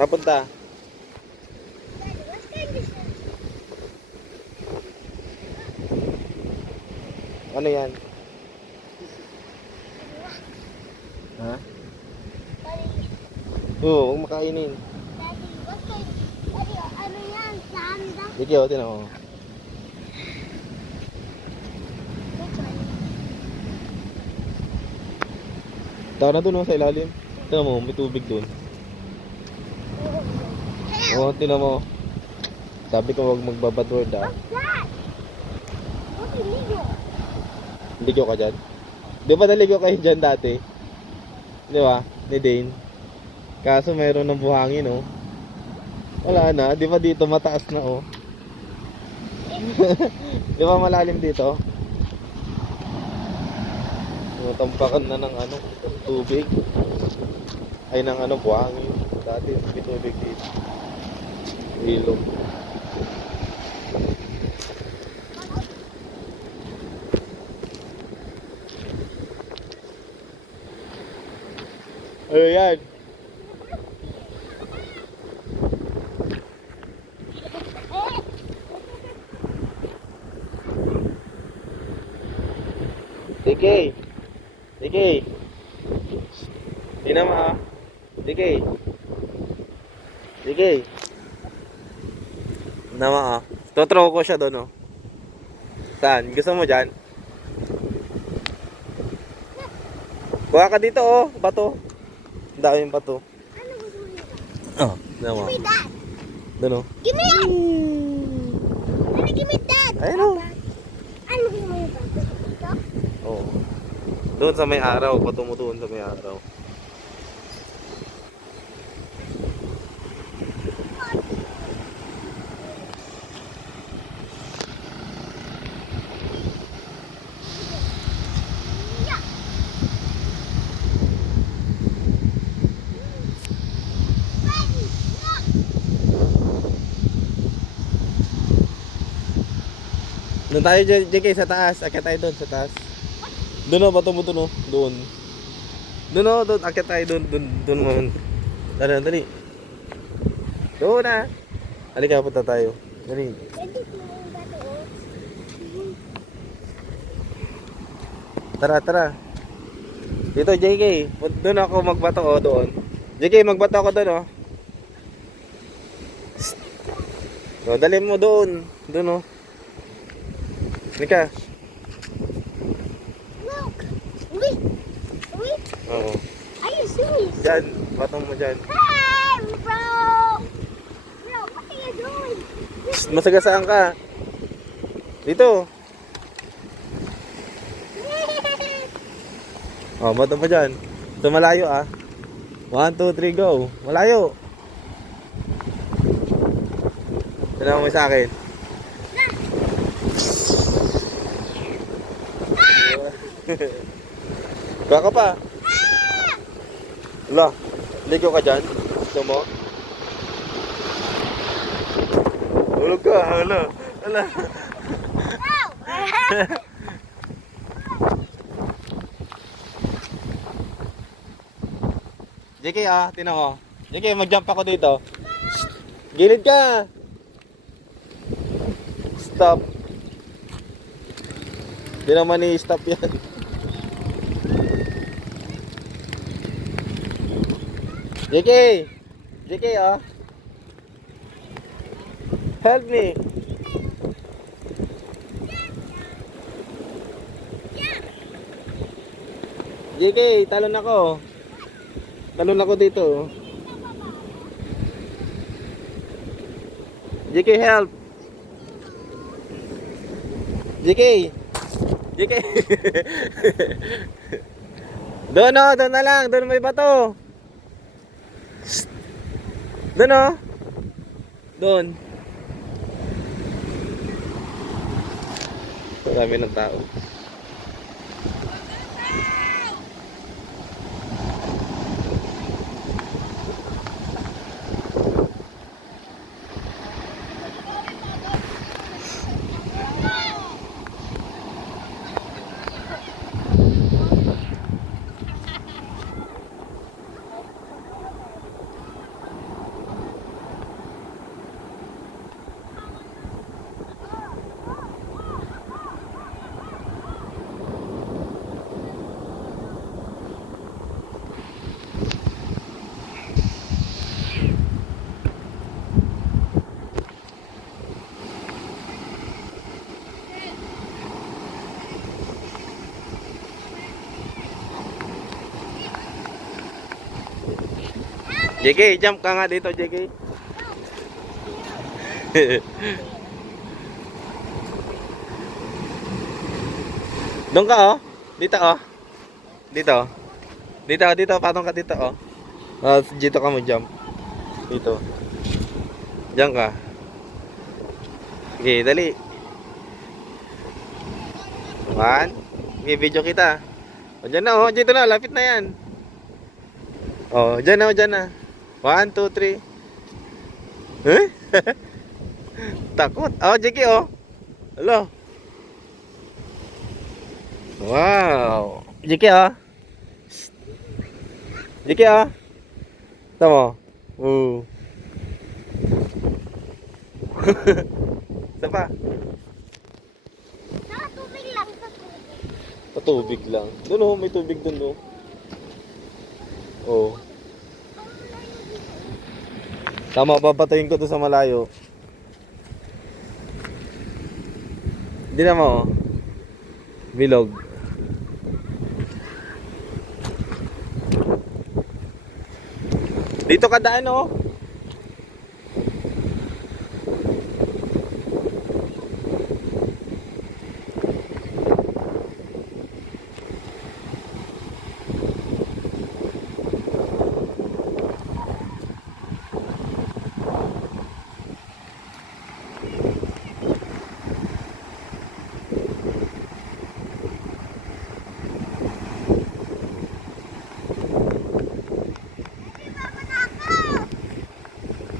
Papunta. Daddy, what kind is that? Ano yan? Ha? Daddy, Oo, huwag makainin. Daddy, what kind? Daddy, ano yan? Sanda? Diki, o, tinan mo. Tara na dun, oh, sa ilalim. Tinan mo, may tubig dun. Oo, tinan mo. Sabi ko huwag magbabadward, ah. What's that? What's illegal? Ligo ka dyan? Di ba naligo kayo dyan dati? Di ba? Ni Dane. Kaso mayroon ng buhangin, oh. Wala na. Di ba dito mataas na, oh. Di ba malalim dito? Tampakan na ng ano, tubig. Ay, ng ano, buhangin. Dati may tubig dito. Ilog. Ano yan? Dike. Dike. Di naman, ha? Dike. Dike. Naman, ha? Totro ko siya doon, oh. Saan? Gusto mo dyan? Kuha ka dito, oh. Bato. Ang daming bato. Ano gusto mo nito? Oh, naman. Give me that. Doon, oh. Give me that. Daddy, give me that. Ayun, oh. Ano gusto mo nito? Ito? Oo. Doon sa may araw. Bato mo doon sa may araw. Yeah. Daddy, look. Doon tayo, JK, sa taas. Akyat tayo doon, sa taas. Doon, oh. Bato mo doon, oh. Doon. Doon, oh. Doon. Akyat tayo doon. Doon mo. Dali, dali. Doon, ah. Halika, punta tayo. Dali. Daddy, gusto mo yung bato, oh. Tara, tara. Dito, JK. Doon ako magbato, oh. Doon. JK, magbato ako doon, oh. So, dali mo doon. Doon, oh. Halika. Look. Wait. Wait. Oo. Are you serious? Diyan. Bato mo dyan. Hey, bro. Bro, what are you doing? Masagasaan ka. Dito. Oh, bato mo dyan. So, malayo, ah. 1, 2, 3, go. Malayo. Tinawag mo sa akin. Kuha ka pa. Ala, ligo ka dyan. Gusto mo? Hulog ka, ala. Ala. JK, ah, tinan ko. JK, mag-jump ako dito. Gilid ka. Stop. Di naman i-stop yan. JK! JK, oh. Help me. JK, talon ako. Talon ako dito. JK, help. JK. JK. Doon, oh, doon na lang. Doon may bato. Doon, oh. Doon. Marami ng tao. JK, jump ka nga dito, JK. Doon ka, oh. Dito, oh. Dito. Dito, dito. Patong ka dito, oh. Dito ka mo jump. Dito. Diyan ka. Okay, dali. 1. Okay, video kita. O, dyan na, oh. Dito na, lapit na yan. Oh, dyan na, dyan na. 1, 2, 3. Eh? Takot. Oh, Jiki, oh. Hello. Wow. Jiki, oh. Jiki, oh. Tama. Isa pa. Nakatubig lang sa tubig. Patubig lang. Doon, oh. May tubig doon, oh. Oh. Tama, babatayin ko to sa malayo. Hindi na mo, oh. Bilog. Dito ka daan, oh.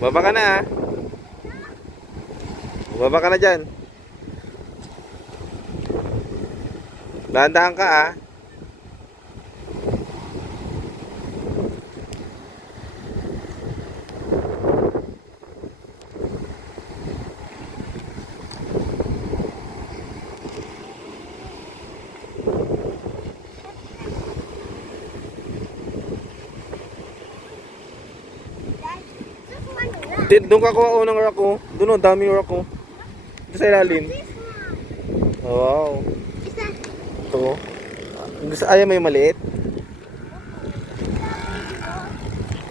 Baba ka na, ah. Baba ka na dyan. Dahan-dahan ka, ah. Doon ka kuha unang rock, oh. Doon, oh, daming rock, oh. Dito sa ilalim. Oh, wow. Isa. Ito, oh. Ayaw mo yung maliit?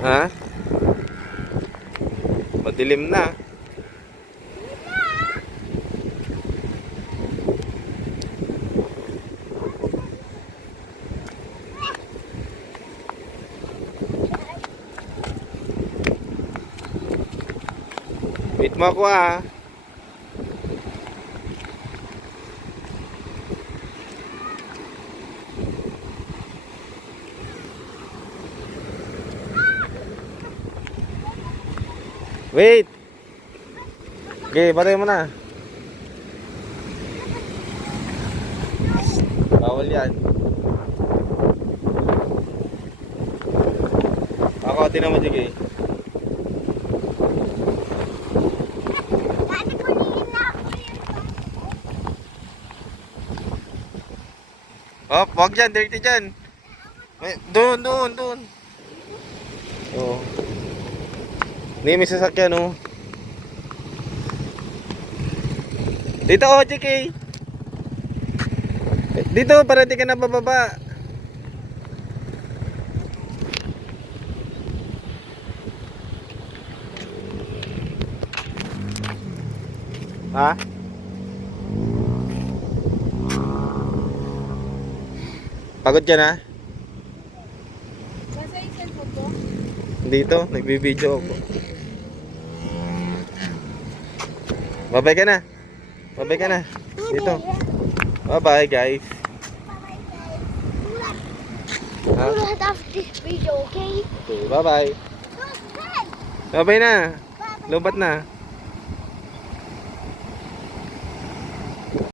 Ha? Madilim na. Wait mo ako, ah. Wait. Okay, batay mo na. Bawal yan. Ako, tinan mo, sige. Dati kunin na ako yung Oh, wag dyan, dirty dyan. Doon. Oh. Hindi, may sasakyan, oh. Dito, oh, JK. Dito, para di ka na bababa. Ha? Pagod ka na? Basta yung cellphone ko. Dito, nagbibideo ako. Babay ka na. Babay ka na. Dito. Bye-bye, guys. Bye-bye, guys. Ha? Do not have this video, okay? Okay, bye-bye. Go ahead. Babay na. Bye-bye. Lubat na.